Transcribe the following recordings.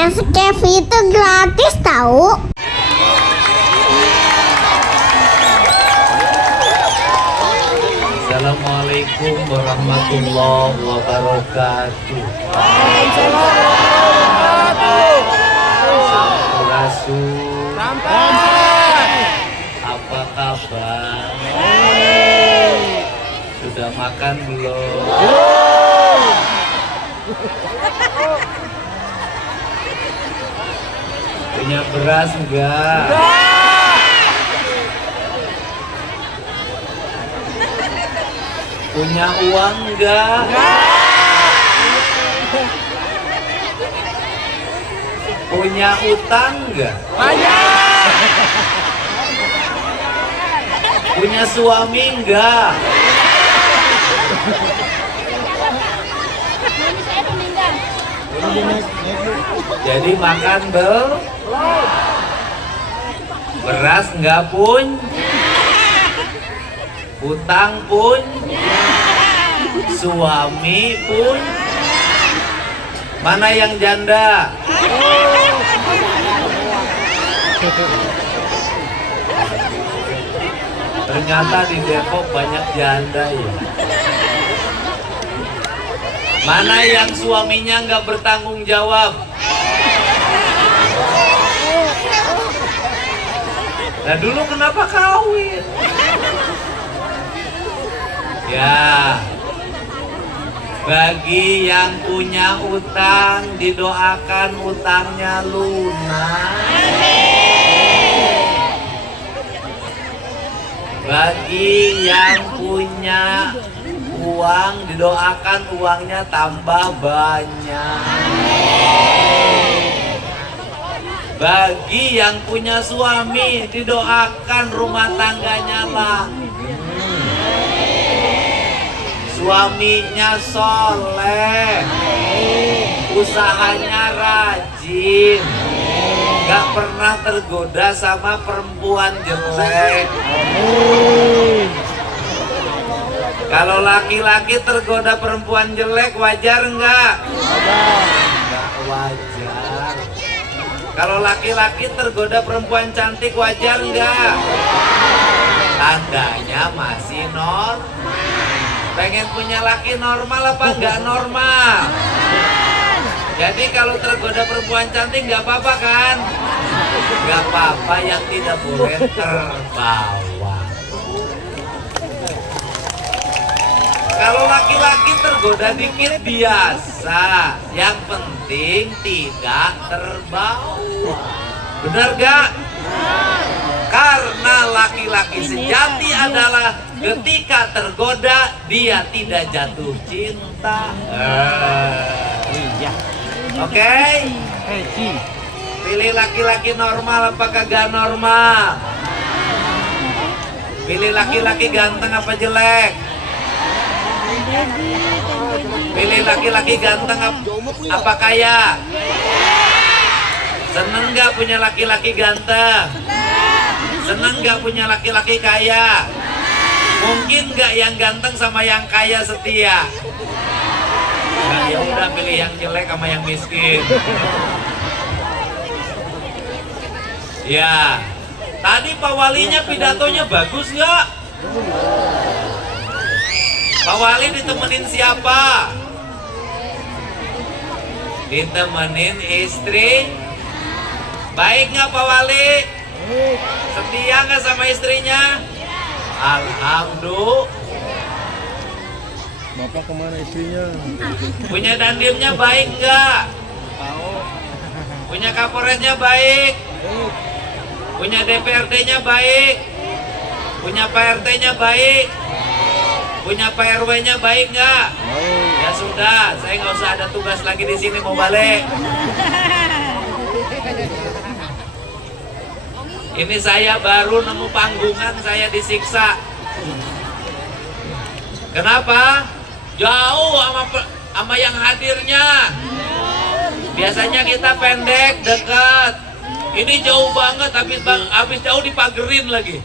Cafe itu gratis tahu. Assalamualaikum warahmatullahi wabarakatuh. Sampurasun. Apa kabar? Sudah makan belum? Punya beras enggak? Punya uang enggak? Punya utang enggak? Punya suami enggak? Jadi makan beras enggak pun, utang pun, suami pun. Mana yang janda? Ternyata di Depok banyak janda ya. Mana yang suaminya nggak bertanggung jawab? Nah dulu kenapa kawin? Ya, bagi yang punya utang didoakan utangnya lunas. Bagi yang punya uang didoakan uangnya tambah banyak. Bagi yang punya suami didoakan rumah tangganya langgeng. Suaminya soleh, usahanya rajin, gak pernah tergoda sama perempuan jelek. Kalau laki-laki tergoda perempuan jelek wajar nggak? Nggak wajar. Kalau laki-laki tergoda perempuan cantik wajar nggak? Tandanya masih normal. Pengen punya laki normal apa nggak normal? Jadi kalau tergoda perempuan cantik nggak apa-apa kan? Nggak apa-apa, yang tidak boleh terbawa. Kalau laki-laki tergoda dikit biasa, yang penting tidak terbawa. Benar gak? Karena laki-laki sejati adalah ketika tergoda dia tidak jatuh cinta. Oke? Pilih laki-laki normal apa kagak normal? Pilih laki-laki ganteng apa jelek? Pilih laki-laki ganteng apa kaya? Seneng gak punya laki-laki ganteng? Seneng gak punya laki-laki kaya? Mungkin gak yang ganteng sama yang kaya setia? Nah, ya udah pilih yang jelek sama yang miskin. Ya, tadi Pak Walinya pidatonya bagus gak? Pak Wali ditemenin siapa? Ditemenin istri. Baik nggak Pak Wali? Setia nggak sama istrinya? Alhamdulillah. Bapak kemana istrinya? Punya dandirnya baik nggak? Punya Kapolresnya baik? Punya DPRD-nya baik? Punya PRT-nya baik? Punya Pak RW-nya baik nggak? Ya sudah, saya nggak usah ada tugas lagi di sini, mau balik. Ini saya baru nemu panggungan, saya disiksa. Kenapa? Jauh sama yang hadirnya. Biasanya kita pendek, dekat. Ini jauh banget, habis jauh dipagerin lagi.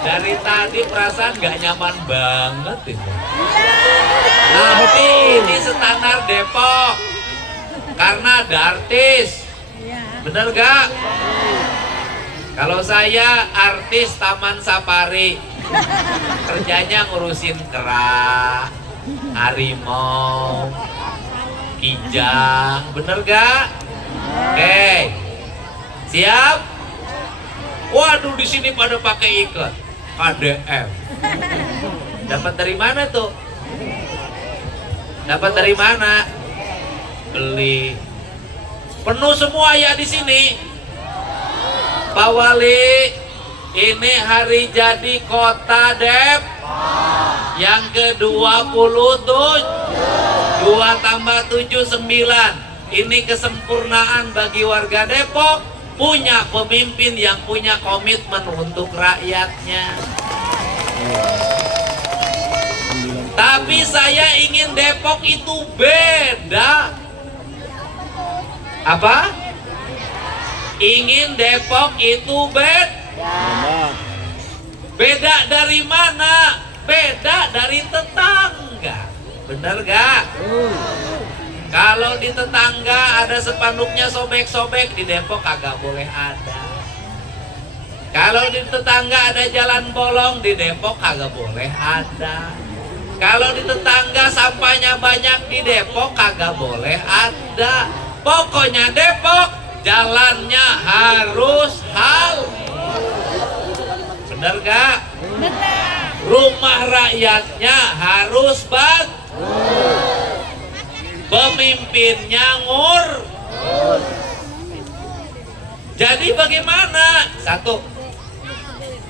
Dari dari tadi perasaan nggak nyaman banget ini. Tapi ini standar Depok karena ada artis, bener gak? Kalau saya artis Taman Safari, kerjanya ngurusin kera, harimau, kijang, bener gak? Oke, siap? Waduh, di sini pada pakai iklan KDM. Dapat dari mana tuh? Dapat dari mana? Beli. Penuh semua ya di sini. Pak Wali, ini hari jadi kota Depok yang ke-27. 2 tambah 7 9. Ini kesempurnaan bagi warga Depok, punya pemimpin yang punya komitmen untuk rakyatnya. Tapi saya ingin Depok itu beda. Apa? Ingin Depok itu beda. Beda dari mana? Beda dari tetangga. Bener gak? Kalau di tetangga ada spanduknya sobek-sobek, di Depok kagak boleh ada. Kalau di tetangga ada jalan bolong, di Depok kagak boleh ada. Kalau di tetangga sampahnya banyak, di Depok kagak boleh ada. Pokoknya Depok jalannya harus bener gak? Rumah rakyatnya harus bagus. Pemimpinnya Jadi bagaimana? 1.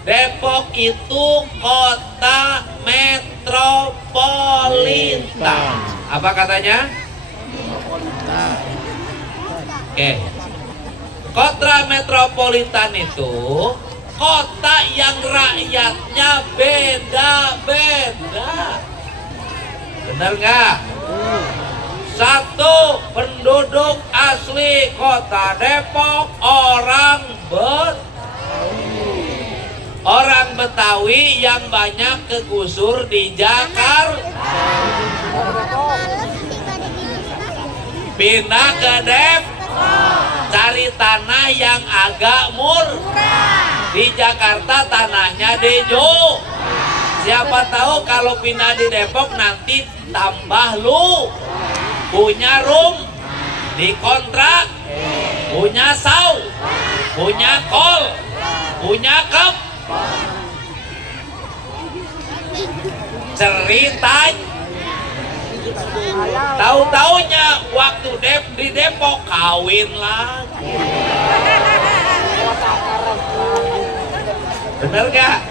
Depok itu kota metropolitan. Apa katanya? Oke. Kota metropolitan itu kota yang rakyatnya beda-beda. Benar nggak? 1. Penduduk asli kota Depok orang Betawi yang banyak kegusur di Jakarta. Pindah ke Depok, cari tanah yang agak murah. Di Jakarta tanahnya dejo. Siapa tahu kalau pindah di Depok nanti tambah lu punya room, dikontrak, punya saw, punya kol, punya cup. Cerita tahu-taunya waktu di Depok kawin lagi. Bener gak?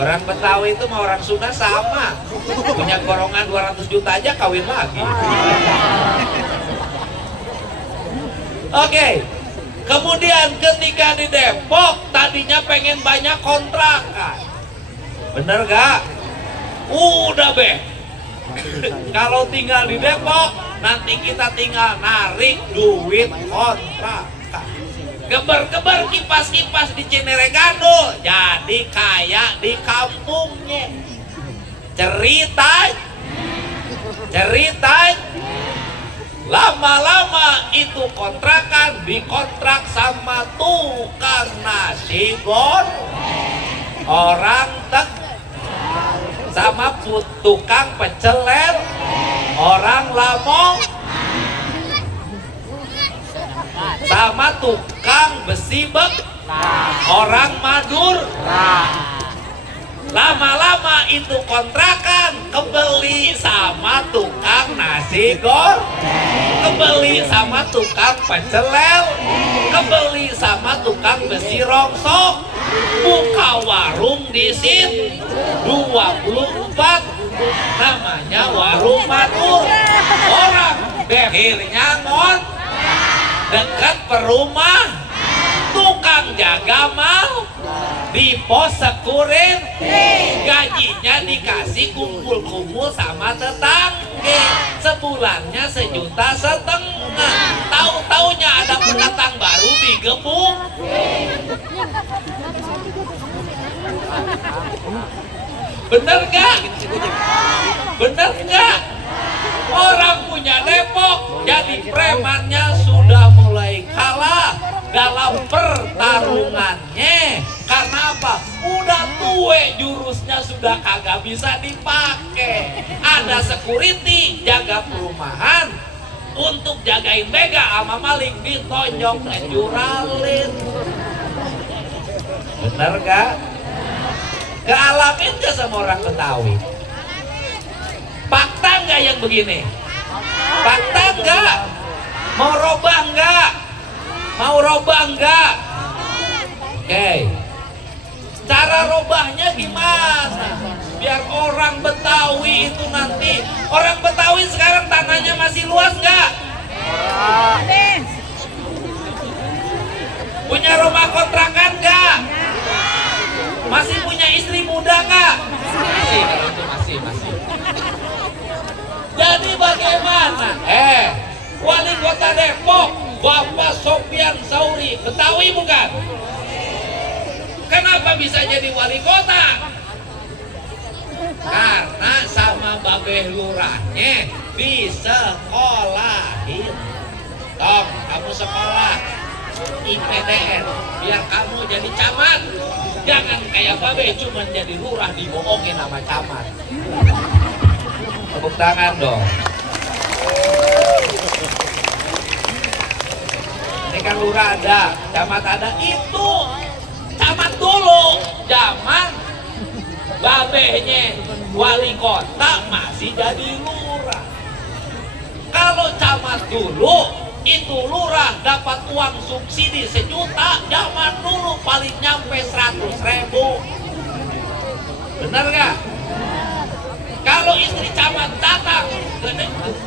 Orang Betawi itu sama orang Sunda sama, punya gorongan 200 juta aja kawin lagi. Oke. Kemudian ketika di Depok tadinya pengen banyak kontrakan, bener gak? Udah kalau tinggal di Depok nanti kita tinggal narik duit kontrakan. Geber-geber kipas-kipas di Cinere Gandul, jadi kaya di kampungnya. Cerita lama-lama itu kontrakan dikontrak sama tukang nasi goreng orang sama tukang pecel lele orang Lamong, sama tukang besi bek orang Madura. Lama-lama itu kontrakan kebeli sama tukang nasi goreng, kebeli sama tukang pecel lele, kebeli sama tukang besi rongsok. Buka warung di situ 24, namanya warung Madura. Orang akhirnya dekat perumah, tukang jaga mal di pos sekurir, gajinya dikasih kumpul-kumpul sama tetangga, sebulannya 1,5 juta. Tahu-taunya ada pendatang baru digebuk. Bener nggak? Bener nggak? Orang punya Depok, jadi premannya sudah mulai kalah dalam pertarungannya. Karena apa? Udah tue, jurusnya sudah kagak bisa dipakai. Ada security jaga perumahan, untuk jagain Mega sama Malik ditonjok ngejuralin. Bener gak? Kealamin gak sama orang Betawi? Fakta gak yang begini? Fakta gak? Mau robah gak? Mau robah gak? Oke. Cara robahnya gimana? Biar orang Betawi itu nanti, orang Betawi sekarang tanahnya masih luas gak? Punya rumah kontrakan gak? Masih punya istri muda gak? Masih, kalau itu masih. Jadi bagaimana? Wali Kota Depok, Bapak Sofyan Sauri, Betawi bukan? Kenapa bisa jadi wali kota? Karena sama babeh lurahnya disekolahin. Tom, kamu sekolah IPDN biar kamu jadi camat. Jangan kayak babeh cuma jadi lurah dibohongin sama camat. Tepuk tangan dong. Ini kan lurah ada, camat ada. Itu camat dulu, zaman babehnya wali kota masih jadi lurah. Kalau camat dulu itu lurah dapat uang subsidi 1 juta, zaman dulu paling nyampe 100.000. Bener gak? Kalau istri camat datang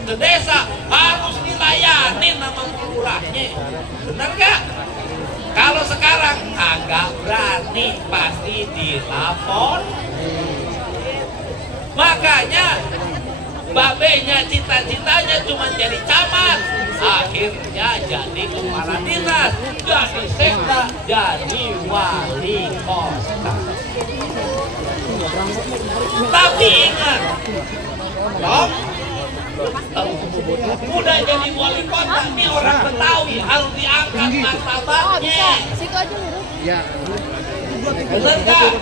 ke desa harus dilayanin sama lurahnya. Bener gak? Kalau sekarang agak berani, pasti dilapor. Makanya babenya cita-citanya cuma jadi camat, akhirnya jadi kepala dinas, jadi sekda, jadi wali kota. Tapi ingat, Tom, udah jadi wali kota, ini orang Betawi harus diangkat martabatnya. Bener gak?